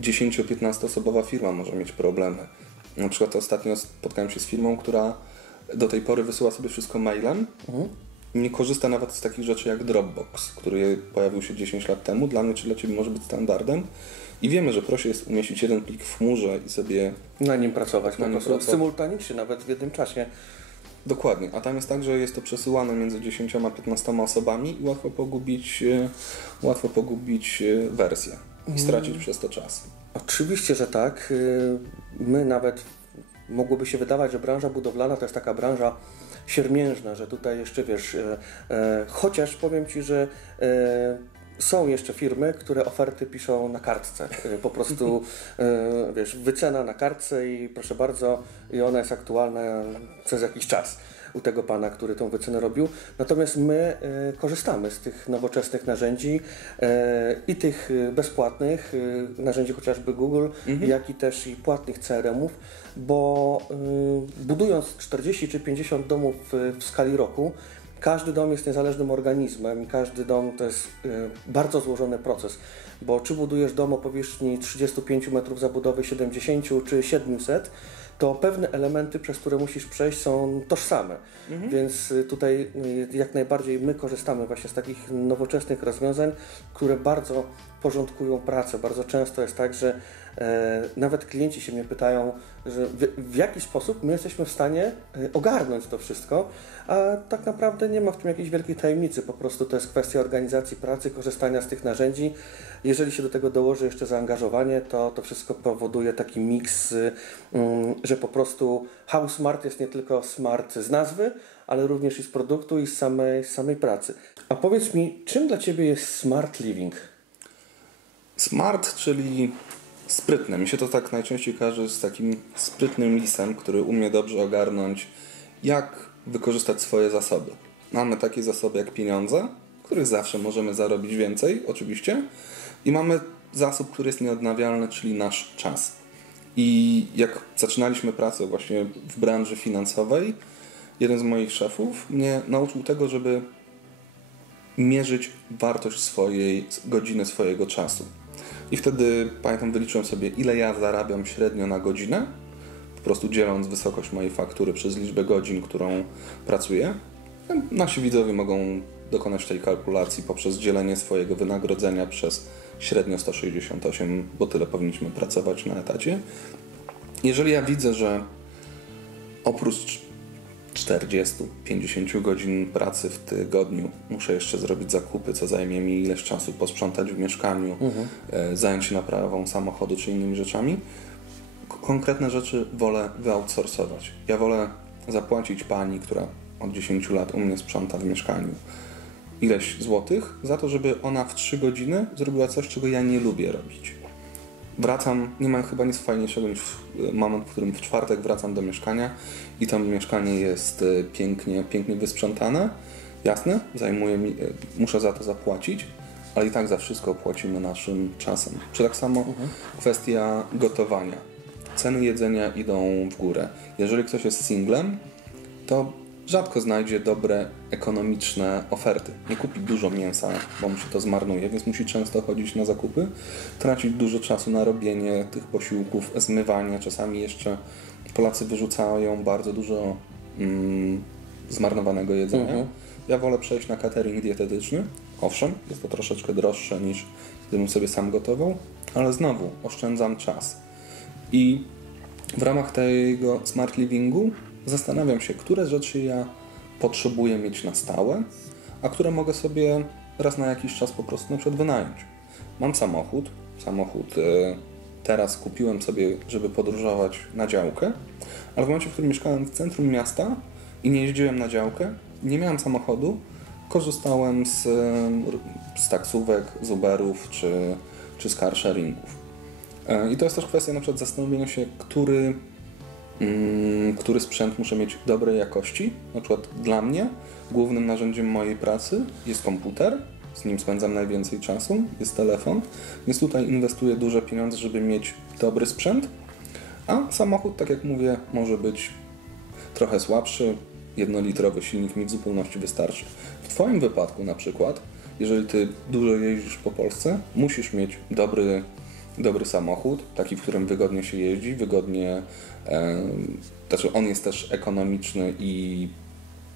10-15 osobowa firma może mieć problemy. Na przykład ostatnio spotkałem się z firmą, która do tej pory wysyła sobie wszystko mailem i nie korzysta nawet z takich rzeczy jak Dropbox, który pojawił się 10 lat temu. Dla mnie czy dla Ciebie może być standardem. I wiemy, że prościej jest umieścić jeden plik w chmurze i sobie na nim pracować, symultanicznie, nawet w jednym czasie. Dokładnie, a tam jest tak, że jest to przesyłane między 10-15 osobami i łatwo pogubić wersję i stracić przez to czas. Oczywiście, że tak. My nawet, mogłoby się wydawać, że branża budowlana to jest taka branża siermiężna, że tutaj jeszcze wiesz, chociaż powiem Ci, że są jeszcze firmy, które oferty piszą na kartce. Po prostu wiesz, wycena na kartce i proszę bardzo, i ona jest aktualna przez jakiś czas u tego pana, który tą wycenę robił. Natomiast my korzystamy z tych nowoczesnych narzędzi i tych bezpłatnych narzędzi, chociażby Google, jak i też i płatnych CRM-ów, bo budując 40 czy 50 domów w skali roku, każdy dom jest niezależnym organizmem i każdy dom to jest bardzo złożony proces, bo czy budujesz dom o powierzchni 35 metrów zabudowy, 70 czy 700, to pewne elementy, przez które musisz przejść, są tożsame. Więc tutaj jak najbardziej my korzystamy właśnie z takich nowoczesnych rozwiązań, które bardzo porządkują pracę. Bardzo często jest tak, że nawet klienci się mnie pytają, że w jaki sposób my jesteśmy w stanie ogarnąć to wszystko, a tak naprawdę nie ma w tym jakiejś wielkiej tajemnicy, po prostu to jest kwestia organizacji pracy, korzystania z tych narzędzi. Jeżeli się do tego dołoży jeszcze zaangażowanie, to wszystko powoduje taki miks, że po prostu How Smart jest nie tylko smart z nazwy, ale również i z produktu i z samej pracy. A powiedz mi, czym dla Ciebie jest smart living? Smart, czyli sprytne. Mi się to tak najczęściej kojarzy z takim sprytnym lisem, który umie dobrze ogarnąć, jak wykorzystać swoje zasoby. Mamy takie zasoby jak pieniądze, których zawsze możemy zarobić więcej, oczywiście, i mamy zasób, który jest nieodnawialny, czyli nasz czas. I jak zaczynaliśmy pracę właśnie w branży finansowej, jeden z moich szefów mnie nauczył tego, żeby mierzyć wartość godziny swojego czasu. I wtedy, pamiętam, wyliczyłem sobie, ile ja zarabiam średnio na godzinę, po prostu dzieląc wysokość mojej faktury przez liczbę godzin, którą pracuję. Nasi widzowie mogą dokonać tej kalkulacji poprzez dzielenie swojego wynagrodzenia przez średnio 168, bo tyle powinniśmy pracować na etacie. Jeżeli ja widzę, że oprócz 40-50 godzin pracy w tygodniu muszę jeszcze zrobić zakupy, co zajmie mi ileś czasu, posprzątać w mieszkaniu, zająć się naprawą samochodu czy innymi rzeczami, konkretne rzeczy wolę wyoutsourcować. Ja wolę zapłacić pani, która od 10 lat u mnie sprząta w mieszkaniu, ileś złotych za to, żeby ona w 3 godziny zrobiła coś, czego ja nie lubię robić. Wracam, nie mam chyba nic fajniejszego niż moment, w którym w czwartek wracam do mieszkania i to mieszkanie jest pięknie wysprzątane. Jasne, muszę za to zapłacić, ale i tak za wszystko płacimy naszym czasem. Czy tak samo kwestia gotowania. Ceny jedzenia idą w górę. Jeżeli ktoś jest singlem, to rzadko znajdzie dobre, ekonomiczne oferty. Nie kupi dużo mięsa, bo mu się to zmarnuje, więc musi często chodzić na zakupy, tracić dużo czasu na robienie tych posiłków, zmywanie. Czasami jeszcze Polacy wyrzucają bardzo dużo zmarnowanego jedzenia. Ja wolę przejść na catering dietetyczny. Owszem, jest to troszeczkę droższe niż gdybym sobie sam gotował, ale znowu oszczędzam czas. I w ramach tego smart livingu zastanawiam się, które rzeczy ja potrzebuję mieć na stałe, a które mogę sobie raz na jakiś czas po prostu na przykład wynająć. Mam samochód teraz kupiłem sobie, żeby podróżować na działkę, ale w momencie, w którym mieszkałem w centrum miasta i nie jeździłem na działkę, nie miałem samochodu, korzystałem z taksówek, z Uberów czy z carsharingów. I to jest też kwestia na przykład zastanowienia się, który sprzęt muszę mieć dobrej jakości. Na przykład dla mnie głównym narzędziem mojej pracy jest komputer, z nim spędzam najwięcej czasu, jest telefon, więc tutaj inwestuję duże pieniądze, żeby mieć dobry sprzęt, a samochód, tak jak mówię, może być trochę słabszy, 1-litrowy silnik mi w zupełności wystarczy. W Twoim wypadku na przykład, jeżeli Ty dużo jeździsz po Polsce, musisz mieć dobry samochód, taki, w którym wygodnie się jeździ, znaczy on jest też ekonomiczny i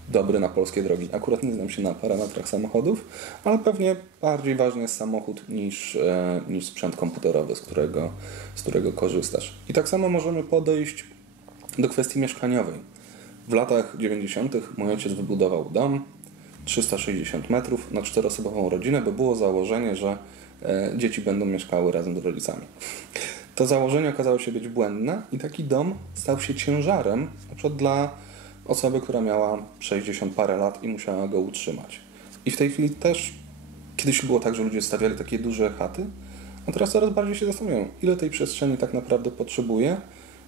dobry na polskie drogi. Akurat nie znam się na parametrach samochodów, ale pewnie bardziej ważny jest samochód niż sprzęt komputerowy, z którego korzystasz. I tak samo możemy podejść do kwestii mieszkaniowej. W latach 90. mój ojciec wybudował dom 360 metrów na 4-osobową rodzinę, bo było założenie, że dzieci będą mieszkały razem z rodzicami. To założenie okazało się być błędne i taki dom stał się ciężarem na przykład dla osoby, która miała 60 parę lat i musiała go utrzymać. I w tej chwili też kiedyś było tak, że ludzie stawiali takie duże chaty, a teraz coraz bardziej się zastanawiają, ile tej przestrzeni tak naprawdę potrzebuje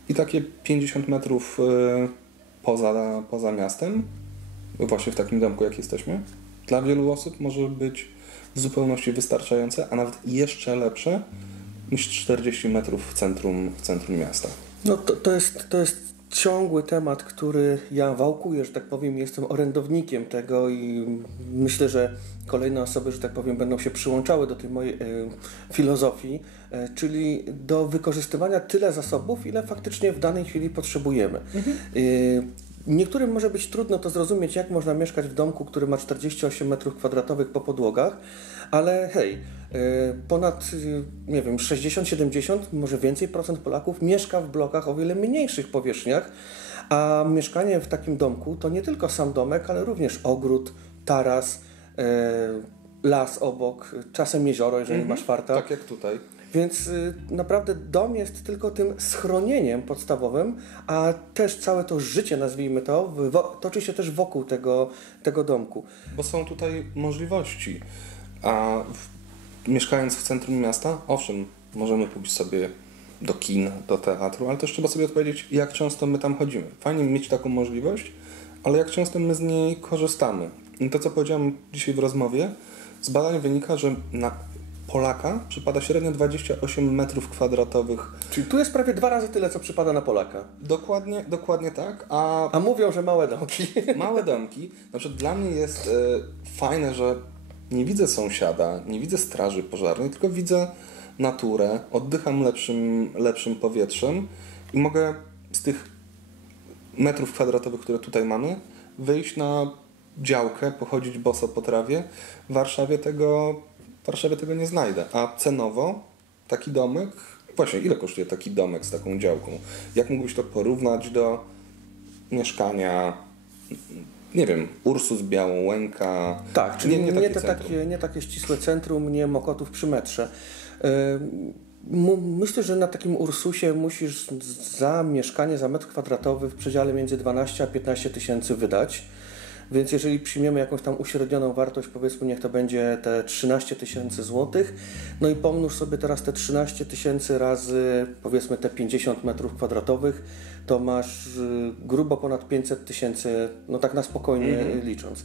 i takie 50 metrów poza miastem, właśnie w takim domku jak jesteśmy, dla wielu osób może być w zupełności wystarczające, a nawet jeszcze lepsze niż 40 metrów w centrum miasta. No to jest ciągły temat, który ja wałkuję, że tak powiem, jestem orędownikiem tego i myślę, że kolejne osoby, że tak powiem, będą się przyłączały do tej mojej filozofii, czyli do wykorzystywania tyle zasobów, ile faktycznie w danej chwili potrzebujemy. Niektórym może być trudno to zrozumieć, jak można mieszkać w domku, który ma 48 m2 po podłogach, ale hej, ponad, nie wiem, 60-70, może więcej procent Polaków mieszka w blokach o wiele mniejszych powierzchniach, a mieszkanie w takim domku to nie tylko sam domek, ale również ogród, taras, las obok, czasem jezioro, jeżeli masz farta. Tak jak tutaj. Więc naprawdę dom jest tylko tym schronieniem podstawowym, a też całe to życie, nazwijmy to, toczy się też wokół tego domku. Bo są tutaj możliwości, a mieszkając w centrum miasta, owszem, możemy pójść sobie do kin, do teatru, ale też trzeba sobie odpowiedzieć, jak często my tam chodzimy. Fajnie mieć taką możliwość, ale jak często my z niej korzystamy. I to, co powiedziałem dzisiaj w rozmowie, z badań wynika, że na Polaka przypada średnio 28 m2. Czyli tu jest prawie 2 razy tyle, co przypada na Polaka. Dokładnie tak. A mówią, że małe domki. Małe domki. Na przykład dla mnie jest fajne, że nie widzę sąsiada, nie widzę straży pożarnej, tylko widzę naturę, oddycham lepszym powietrzem i mogę z tych metrów kwadratowych, które tutaj mamy, wyjść na działkę, pochodzić boso po trawie. W Warszawie tego nie znajdę. A cenowo taki domek, właśnie ile kosztuje taki domek z taką działką? Jak mógłbyś to porównać do mieszkania, nie wiem, Ursus, Białołęka? Tak, czyli nie takie ścisłe centrum, nie Mokotów przy metrze. Myślę, że na takim Ursusie musisz za mieszkanie, za metr kwadratowy w przedziale między 12 a 15 tysięcy wydać. Więc jeżeli przyjmiemy jakąś tam uśrednioną wartość, powiedzmy niech to będzie te 13 tysięcy złotych, no i pomnóż sobie teraz te 13 tysięcy razy powiedzmy te 50 metrów kwadratowych, to masz grubo ponad 500 tysięcy, no tak na spokojnie licząc.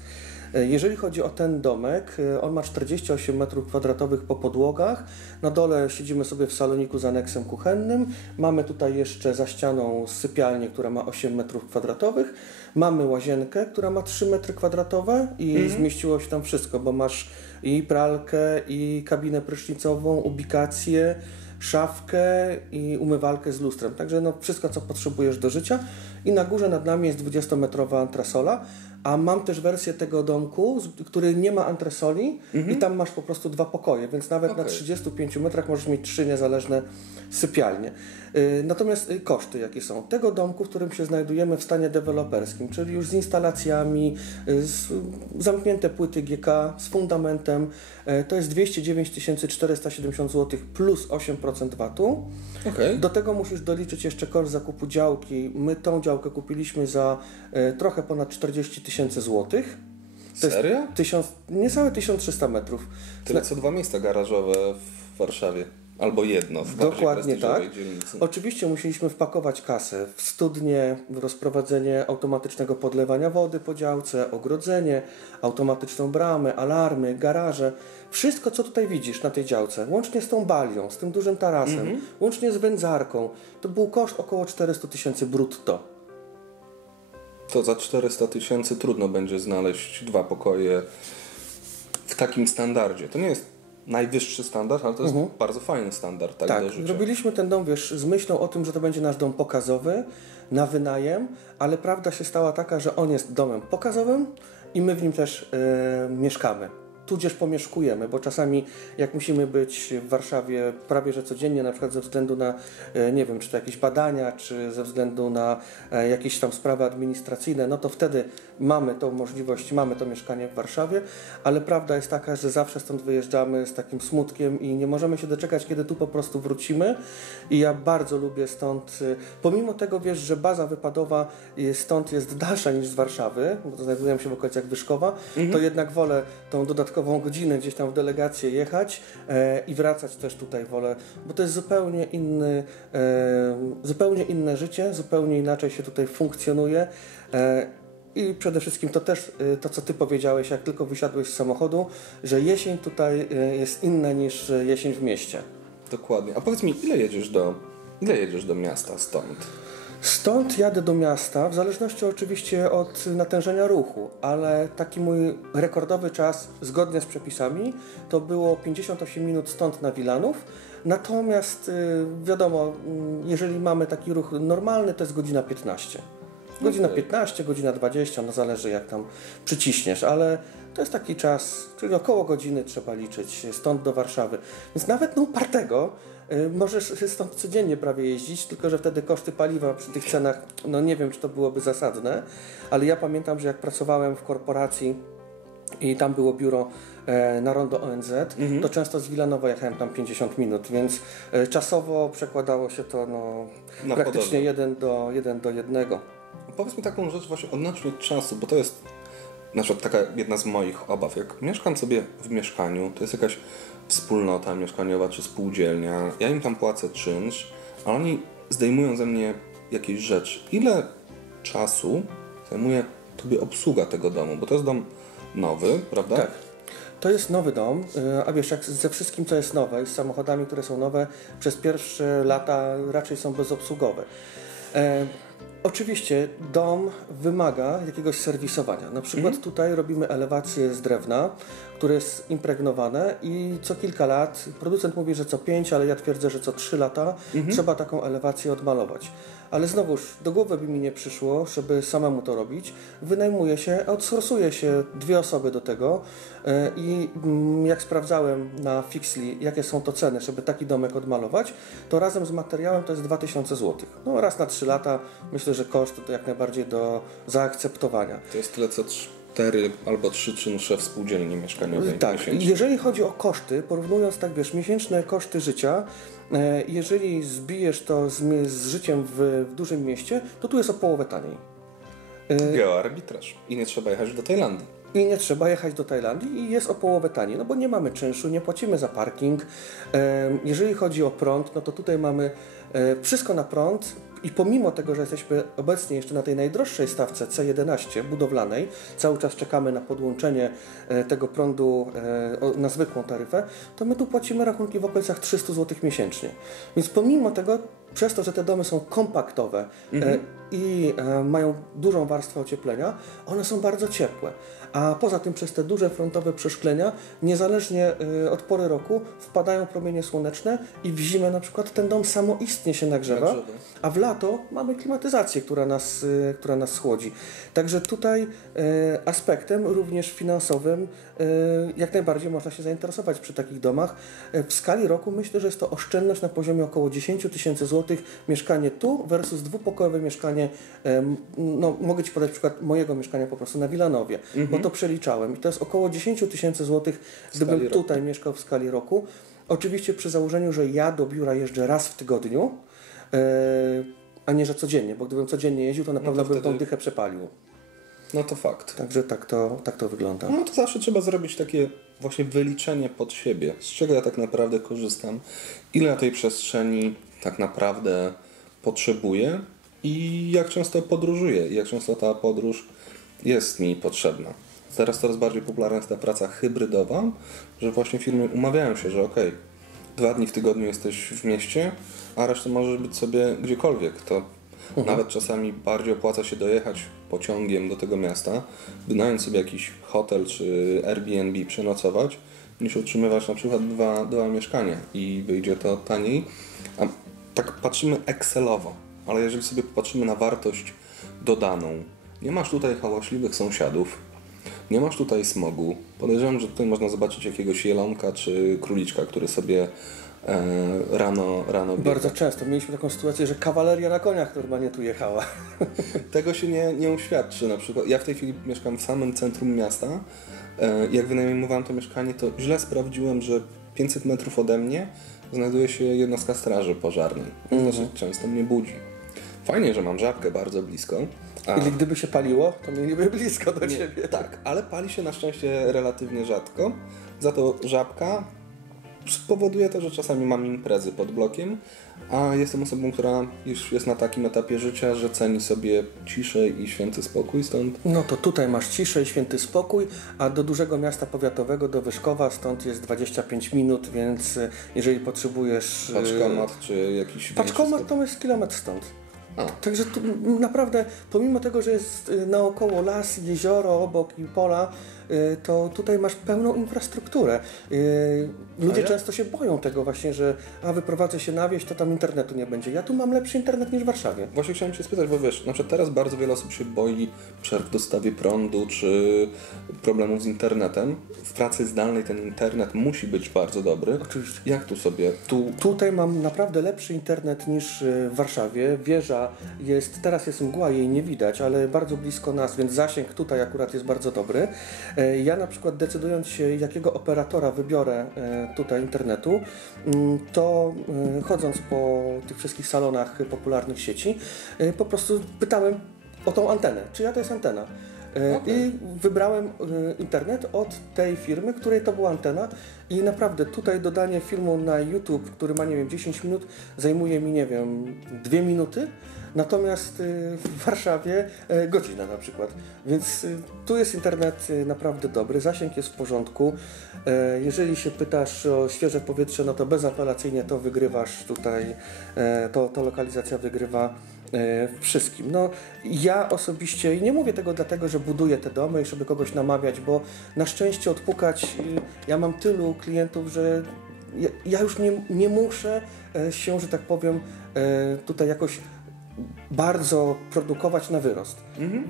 Jeżeli chodzi o ten domek, on ma 48 metrów kwadratowych po podłogach. Na dole siedzimy sobie w saloniku z aneksem kuchennym. Mamy tutaj jeszcze za ścianą sypialnię, która ma 8 metrów kwadratowych. Mamy łazienkę, która ma 3 metry kwadratowe i zmieściło się tam wszystko, bo masz i pralkę, i kabinę prysznicową, ubikację, szafkę i umywalkę z lustrem. Także no wszystko, co potrzebujesz do życia. I na górze nad nami jest 20-metrowa antresola, a mam też wersję tego domku, który nie ma antresoli i tam masz po prostu 2 pokoje, więc nawet na 35 metrach możesz mieć 3 niezależne sypialnie. Natomiast koszty jakie są? Tego domku, w którym się znajdujemy w stanie deweloperskim, czyli już z instalacjami, zamknięte płyty GK, z fundamentem, to jest 209 470 zł plus 8% VAT-u. Okay. Do tego musisz doliczyć jeszcze koszt zakupu działki. My tą działkę kupiliśmy za trochę ponad 40 000 złotych. To Serio? jest niecałe 1300 metrów. Tyle co 2 miejsca garażowe w Warszawie. Albo jedno w bardziej Dokładnie tak. dzielnicy. Oczywiście musieliśmy wpakować kasę w studnię, w rozprowadzenie automatycznego podlewania wody po działce, ogrodzenie, automatyczną bramę, alarmy, garaże. Wszystko, co tutaj widzisz na tej działce, łącznie z tą balią, z tym dużym tarasem, łącznie z wędzarką, to był koszt około 400 000 brutto. To za 400 000 trudno będzie znaleźć 2 pokoje w takim standardzie. To nie jest najwyższy standard, ale to jest bardzo fajny standard do życia. Robiliśmy ten dom, z myślą o tym, że to będzie nasz dom pokazowy, na wynajem, ale prawda się stała taka, że on jest domem pokazowym i my w nim też mieszkamy. Tudzież pomieszkujemy, bo czasami jak musimy być w Warszawie prawie że codziennie, na przykład ze względu na, nie wiem, czy to jakieś badania, czy ze względu na jakieś tam sprawy administracyjne, no to wtedy mamy tą możliwość, mamy to mieszkanie w Warszawie, ale prawda jest taka, że zawsze stąd wyjeżdżamy z takim smutkiem i nie możemy się doczekać, kiedy tu po prostu wrócimy i ja bardzo lubię stąd, pomimo tego wiesz, że baza wypadowa stąd jest dalsza niż z Warszawy, bo to znajdujemy się w okolicach Wyszkowa, to jednak wolę tą dodatkową godzinę gdzieś tam w delegację jechać i wracać też tutaj wolę, bo to jest zupełnie inne życie, zupełnie inaczej się tutaj funkcjonuje i przede wszystkim to też to, co Ty powiedziałeś, jak tylko wysiadłeś z samochodu, że jesień tutaj jest inna niż jesień w mieście. Dokładnie. A powiedz mi, ile jedziesz do miasta stąd? Stąd jadę do miasta, w zależności oczywiście od natężenia ruchu, ale taki mój rekordowy czas, zgodnie z przepisami, to było 58 minut stąd na Wilanów. Natomiast wiadomo, jeżeli mamy taki ruch normalny, to jest godzina 15. Godzina 15, godzina 20, no zależy jak tam przyciśniesz, ale to jest taki czas, czyli około godziny trzeba liczyć stąd do Warszawy. Więc nawet upartego możesz stąd codziennie prawie jeździć, tylko że wtedy koszty paliwa przy tych cenach, no nie wiem, czy to byłoby zasadne, ale ja pamiętam, że jak pracowałem w korporacji i tam było biuro na rondo ONZ, to często z Wilanowa jechałem tam 50 minut, więc czasowo przekładało się to praktycznie 1 do 1. Powiedz mi taką rzecz właśnie odnośnie czasu, bo to jest na przykład taka jedna z moich obaw. Jak mieszkam sobie w mieszkaniu, to jest jakaś wspólnota mieszkaniowa czy spółdzielnia, ja im tam płacę czynsz, a oni zdejmują ze mnie jakieś rzeczy. Ile czasu zajmuje Tobie obsługa tego domu? Bo to jest dom nowy, prawda? Tak. To jest nowy dom, a wiesz, jak ze wszystkim, co jest nowe i z samochodami, które są nowe, przez pierwsze lata raczej są bezobsługowe. Oczywiście dom wymaga jakiegoś serwisowania. Na przykład tutaj robimy elewację z drewna, które jest impregnowane i co kilka lat, producent mówi, że co 5, ale ja twierdzę, że co 3 lata trzeba taką elewację odmalować. Ale znowuż do głowy by mi nie przyszło, żeby samemu to robić. Wynajmuje się, outsourcuje się 2 osoby do tego i jak sprawdzałem na Fixly, jakie są to ceny, żeby taki domek odmalować, to razem z materiałem to jest 2000 zł. No raz na 3 lata myślę, że koszt to jak najbardziej do zaakceptowania. To jest tyle co 4 albo 3 czynsze w spółdzielni mieszkaniowej. Tak, jeżeli chodzi o koszty, porównując tak wiesz, miesięczne koszty życia, jeżeli zbijesz to z życiem w dużym mieście, to tu jest o połowę taniej. Geoarbitraż. I nie trzeba jechać do Tajlandii. I nie trzeba jechać do Tajlandii i jest o połowę taniej, no bo nie mamy czynszu, nie płacimy za parking. Jeżeli chodzi o prąd, no to tutaj mamy wszystko na prąd i pomimo tego, że jesteśmy obecnie jeszcze na tej najdroższej stawce C11 budowlanej, cały czas czekamy na podłączenie tego prądu na zwykłą taryfę, to my tu płacimy rachunki w okolicach 300 zł miesięcznie. Więc pomimo tego, przez to, że te domy są kompaktowe i mają dużą warstwę ocieplenia, one są bardzo ciepłe. A poza tym przez te duże frontowe przeszklenia, niezależnie od pory roku, wpadają promienie słoneczne i w zimę na przykład ten dom samoistnie się nagrzewa, a w lato mamy klimatyzację, która nas chłodzi. Także tutaj aspektem również finansowym jak najbardziej można się zainteresować przy takich domach. W skali roku myślę, że jest to oszczędność na poziomie około 10 000 zł zł mieszkanie tu versus dwupokojowe mieszkanie, no mogę Ci podać przykład mojego mieszkania po prostu na Wilanowie, bo to przeliczałem i to jest około 10 000 złotych, gdybym tutaj mieszkał w skali roku. Oczywiście przy założeniu, że ja do biura jeżdżę raz w tygodniu, a nie, że codziennie, bo gdybym codziennie jeździł, to na pewno bym tą dychę przepalił. No to fakt. Także tak to wygląda. No to zawsze trzeba zrobić takie właśnie wyliczenie pod siebie, z czego ja tak naprawdę korzystam, ile na tej przestrzeni tak naprawdę potrzebuję i jak często podróżuję, i jak często ta podróż jest mi potrzebna. Teraz coraz bardziej popularna jest ta praca hybrydowa, że właśnie firmy umawiają się, że 2 dni w tygodniu jesteś w mieście, a resztę możesz być sobie gdziekolwiek. To nawet czasami bardziej opłaca się dojechać pociągiem do tego miasta, wynająć sobie jakiś hotel czy Airbnb, przenocować, niż utrzymywać na przykład dwa mieszkania i wyjdzie to taniej. A tak patrzymy Excelowo, ale jeżeli sobie popatrzymy na wartość dodaną, nie masz tutaj hałaśliwych sąsiadów, nie masz tutaj smogu. Podejrzewam, że tutaj można zobaczyć jakiegoś jelonka czy króliczka, który sobie rano biega. Bardzo często. Mieliśmy taką sytuację, że kawaleria na koniach normalnie tu jechała. Tego się nie uświadczy. Na przykład ja w tej chwili mieszkam w samym centrum miasta. Jak wynajmowałem to mieszkanie, to źle sprawdziłem, że 500 metrów ode mnie znajduje się jednostka straży pożarnej. Znaczy często mnie budzi. Fajnie, że mam Żabkę bardzo blisko. Ili gdyby się paliło, to mieliby blisko do ciebie. Tak, ale pali się na szczęście relatywnie rzadko. Za to Żabka spowoduje to, że czasami mam imprezy pod blokiem, a jestem osobą, która już jest na takim etapie życia, że ceni sobie ciszę i święty spokój, stąd... No to tutaj masz ciszę i święty spokój, a do dużego miasta powiatowego, do Wyszkowa, stąd jest 25 minut, więc jeżeli potrzebujesz... Paczkomat czy jakiś... Paczkomat to jest kilometr stąd. Także tu naprawdę, pomimo tego, że jest naokoło las, jezioro obok i pola, to tutaj masz pełną infrastrukturę. Ludzie często się boją tego właśnie, że wyprowadzę się na wieś, to tam internetu nie będzie. Ja tu mam lepszy internet niż w Warszawie. Właśnie chciałem Cię spytać, bo wiesz, na przykład teraz bardzo wiele osób się boi przerw w dostawie prądu czy problemów z internetem. W pracy zdalnej ten internet musi być bardzo dobry. Oczywiście. Jak tu sobie... Tutaj mam naprawdę lepszy internet niż w Warszawie. Wieża jest, teraz jest mgła, jej nie widać, ale bardzo blisko nas, więc zasięg tutaj akurat jest bardzo dobry. Ja na przykład decydując się, jakiego operatora wybiorę tutaj internetu, to chodząc po tych wszystkich salonach popularnych sieci, po prostu pytałem o tą antenę, czyja to jest antena. I wybrałem internet od tej firmy, której to była antena i naprawdę tutaj dodanie filmu na YouTube, który ma, nie wiem, 10 minut, zajmuje mi, nie wiem, 2 minuty, natomiast w Warszawie godzina na przykład. Więc tu jest internet naprawdę dobry, zasięg jest w porządku. Jeżeli się pytasz o świeże powietrze, no to bezapelacyjnie to wygrywasz tutaj, to lokalizacja wygrywa wszystkim. No, ja osobiście, i nie mówię tego dlatego, że buduję te domy i żeby kogoś namawiać, bo na szczęście odpukać, ja mam tylu klientów, że ja już nie muszę się, że tak powiem, tutaj jakoś bardzo produkować na wyrost.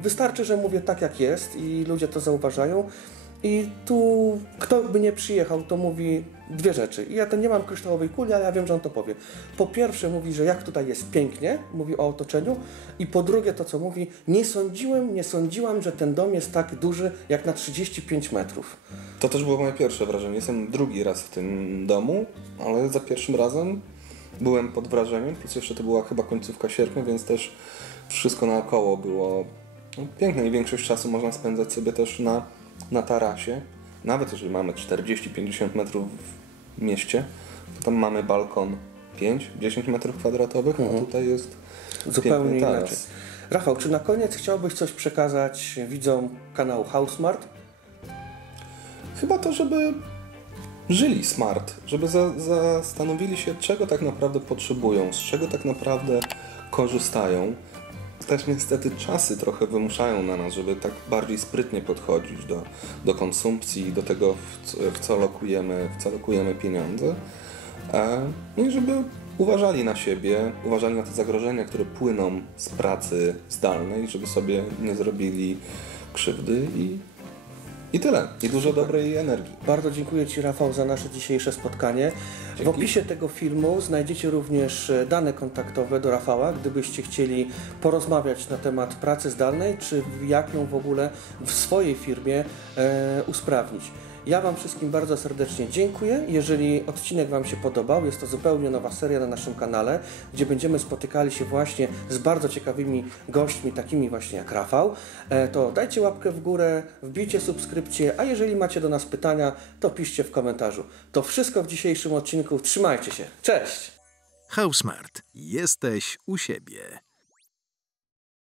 Wystarczy, że mówię tak jak jest i ludzie to zauważają. I tu kto by nie przyjechał, to mówi 2 rzeczy. I ja to nie mam kryształowej kuli, ale ja wiem, że on to powie. Po pierwsze mówi, że jak tutaj jest pięknie, mówi o otoczeniu. I po drugie to, co mówi, nie sądziłam, że ten dom jest tak duży jak na 35 metrów. To też było moje pierwsze wrażenie. Jestem drugi raz w tym domu, ale za pierwszym razem byłem pod wrażeniem. Plus jeszcze to była chyba końcówka sierpnia, więc też wszystko naokoło było piękne i większość czasu można spędzać sobie też na tarasie. Nawet jeżeli mamy 40-50 metrów w mieście, to tam mamy balkon 5-10 metrów kwadratowych, a tutaj jest zupełnie inaczej. Rafał, czy na koniec chciałbyś coś przekazać widzom kanału HouseSmart? Chyba to, żeby żyli smart, żeby zastanowili się, czego tak naprawdę potrzebują, z czego tak naprawdę korzystają. Też niestety czasy trochę wymuszają na nas, żeby tak bardziej sprytnie podchodzić do konsumpcji, do tego, w co lokujemy pieniądze. No i żeby uważali na siebie, uważali na te zagrożenia, które płyną z pracy zdalnej, żeby sobie nie zrobili krzywdy i I tyle. I dużo dobrej energii. Bardzo dziękuję Ci, Rafał, za nasze dzisiejsze spotkanie. Dzięki. W opisie tego filmu znajdziecie również dane kontaktowe do Rafała, gdybyście chcieli porozmawiać na temat pracy zdalnej, czy jak ją w ogóle w swojej firmie usprawnić. Ja Wam wszystkim bardzo serdecznie dziękuję. Jeżeli odcinek Wam się podobał, jest to zupełnie nowa seria na naszym kanale, gdzie będziemy spotykali się właśnie z bardzo ciekawymi gośćmi, takimi właśnie jak Rafał, to dajcie łapkę w górę, wbijcie subskrypcję, a jeżeli macie do nas pytania, to piszcie w komentarzu. To wszystko w dzisiejszym odcinku. Trzymajcie się. Cześć! HealthSmart. Jesteś u siebie.